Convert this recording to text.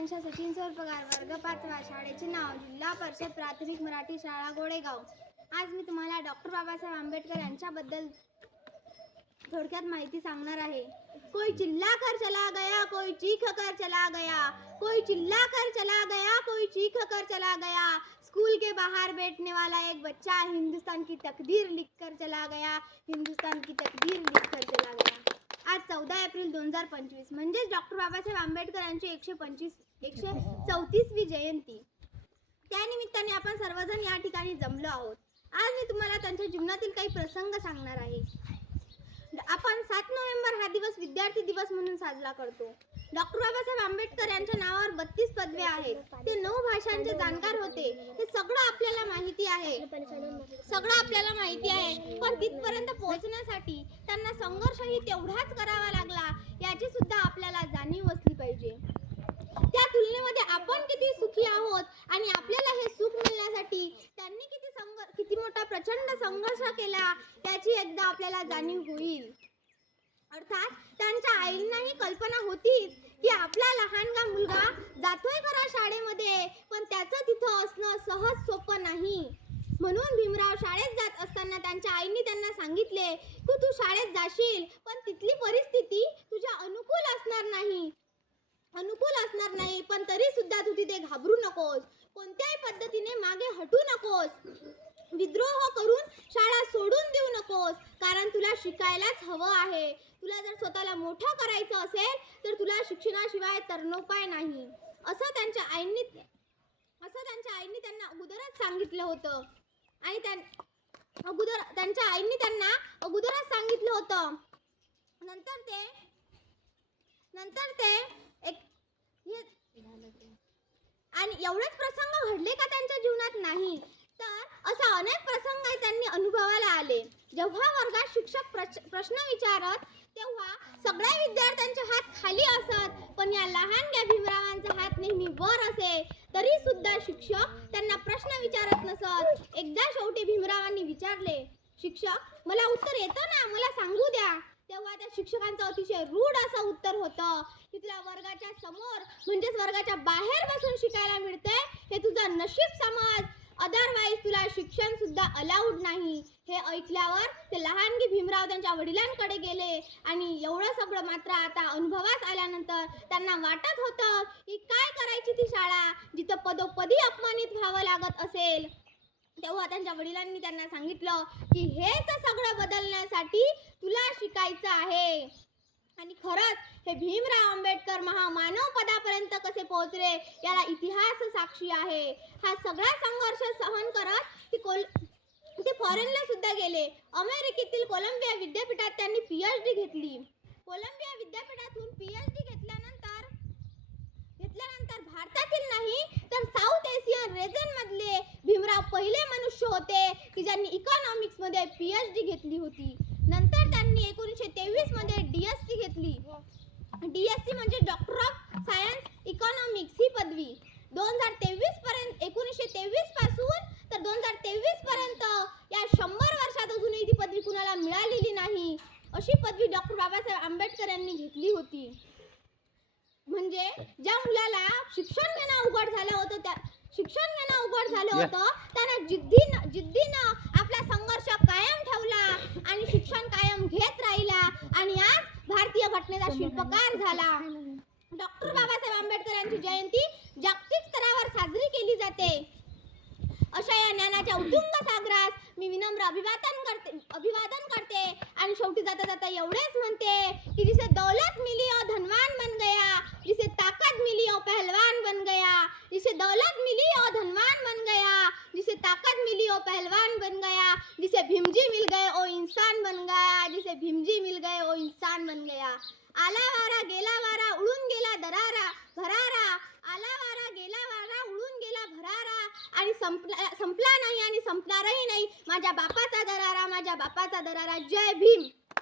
सचिन पगार वर्ग 5वा शाळेचे नाव जिल्हा परिषद प्राथमिक मराठी शाळा गोडेगाव। आज मी तुम्हाला डॉक्टर बाबासाहेब आंबेडकर यांच्याबद्दल थोडक्यात माहिती सांगणार आहे। कोई चिल्ला कर चला गया, कोई चीख कर चला गया, कोई चिल्ला कर चला गया, कोई चीख कर चला गया। स्कूल के बाहर बैठने वाला एक बच्चा हिंदुस्तान की तकदीर लिख कर चला गया, हिंदुस्तान की तकदीर लिख कर चला गया। आज 14 एप्रिल 2025 म्हणजेच डॉक्टर बाबासाहेब आंबेडकर यांची 134वी जयंती। त्यानिमित्ताने आपण सर्वजण या ठिकाणी जमलो आहोत। आज मी तुम्हाला त्यांच्या जीवनातील काही प्रसंग सांगणार आहे। आपण 7 नोव्हेंबर हा दिवस विद्यार्थी दिवस म्हणून साजरा करतो। डॉक्टर बाबासाहेब आंबेडकर यांच्या नावावर 32 पदव्या आहेत। ते 9 भाषांचे जाणकार होते। हे सगळं आपल्याला माहिती आहे, पण तिथपर्यंत पोहोचण्यासाठी त्यांना संघर्षही तेवढाच करावा लागला, याची सुद्धा आपल्याला जाणीव असली पाहिजे। त्या तुलनेमध्ये आपण किती सुखी आहोत आणि आपल्याला हे सुख मिळण्यासाठी त्यांनी किती मोठा प्रचंड संघर्ष केला, याची एकदा आपल्याला जाणीव होईल। अर्थात त्यांच्या आईंनाही कल्पना होतीच की आपला लहानगा मुलगा जातोय खरा शाळेमध्ये, पण त्याचं तिथं असणं सहज सोपं नाही। म्हणून भीमराव शाळेत जात असताना त्यांच्या आईंनी त्यांना सांगितले की तू शाळेत जाशील, पण तिथली परिस्थिती तुझ्या अनुकूल असणार नाही, पण तरी सुद्धा तू तिथे घाबरू नकोस, कोणत्याही पद्धतीने मागे हटू नकोस, विद्रोह करून शाळा सोडून देऊ नकोस, कारण तुला शिकायलाच हवं आहे। तुला जर स्वतःला मोठं करायचं असेल तर तुला शिक्षणाशिवाय तरणोपाय नाही, असं त्यांच्या आईंनी त्यांना अगोदरच सांगितलं होतं। आणि त्यांच्या आईंनी त्यांना अगोदरच सांगितलं होतं। नंतर ते आणि एवढेच प्रसंग घडले का त्यांच्या जीवनात? नाही, तर असा अनेक प्रसंग त्यांनी अनुभवायला आले। जेव्हा वर्गात शिक्षक प्रश्न विचारत तेव्हा सगळ्या विद्यार्थ्यांचे हात खाली असत, पण या लहानग्या भीमरावांचा हात नेहमी वर असे। तरी सुद्धा शिक्षक त्यांना प्रश्न विचारत नसत। एकदा शेवटी भीमरावांनी विचारले, शिक्षक मला उत्तर येतं ना, मला सांगू द्या। तेव्हा त्या शिक्षकांचं अतिशय रूढ असं उत्तर होतं की तुला वर्गाच्या समोर म्हणजेच वर्गाच्या बाहेर बसून शिकायला मिळतंय, हे तुझं नशीब समज, अदरवाईज तुला शिक्षण सुद्धा अलाउड नाही। हे ऐकल्यावर ते लहानगी भीमराव त्यांच्या वडिलांकडे गेले आणि एवढं सगळं मात्र आता अनुभवास आल्यानंतर त्यांना वाटत होतं की काय करायची ती शाळा जिथं पदोपदी अपमानित व्हावं लागत असेल। तेव्हा त्यांच्या वडिलांनी त्यांना सांगितलं की हेच सगळं बदलण्यासाठी तुला शिकायचं आहे। आणि खरंच हे भीमराव आंबेडकर महामानव पदापर्यंत कसे पोहोचले याला इतिहास साक्षी आहे। हा सगळा संघर्ष सहन करत ते फॉरेनला सुद्धा गेले। अमेरिकेतील कोलंबिया विद्यापीठात त्यांनी PhD घेतली। कोलंबिया विद्यापीठातून PhD घेतल्यानंतर भारतातील नाही तर साऊथ एशियन रिजन मधले भीमराव पहिले मनुष्य होते की ज्यांनी इकॉनॉमिक्स मध्ये PhD घेतली होती। नंतर त्यांनी 1923 मध्ये DSc घेतली। DSc म्हणजे डॉक्टर ऑफ सायन्स इकॉनॉमिक्स ही पदवी 1923 पासून तर 2023 पर्यंत या 100 वर्षात अजूनही ती पदवी कुणाला मिळालेली नाही। अशी पदवी डॉक्टर बाबासाहेब आंबेडकर यांनी घेतली होती। म्हणजे ज्या मुलाला शिक्षण घेणं उघड झालं होतं त्यानं जिद्दीनं आपला संघर्ष कायम ठेवला आणि शिक्षण कायम घेत राहिला आणि आज भारतीय घटनेचा शिल्पकार झाला। डॉक्टर बाबासाहेब आंबेडकर यांची जयंती जागतिक स्तरावर साजरी केली जाते। अशा या ज्ञानाच्या उतुंग सागरास मी विनम्र अभिवादन करते आणि शेवटी जाता एवढेच म्हणते की जिसे दौलत मिली और धनवान बन गया, जिसे ताकत मिली और पहलवान बन गया, जिसे दौलत मिली और धनवान बन गया, जिसे ताकत मिली और पहलवान बन गया, जिसे भीमजी मिल गए ओ इंसान बन गया, जिसे भीमजी मिल गए ओ इंसान बन गया। आला वारा गेला वारा उडून गेला भरारा, आला वारा गेला वारा उडून गेला भरारा, आणि संपला नाही आणि संपणारही नाही माझ्या बापाचा दरारा, माझ्या बापाचा दरारा। जय भीम।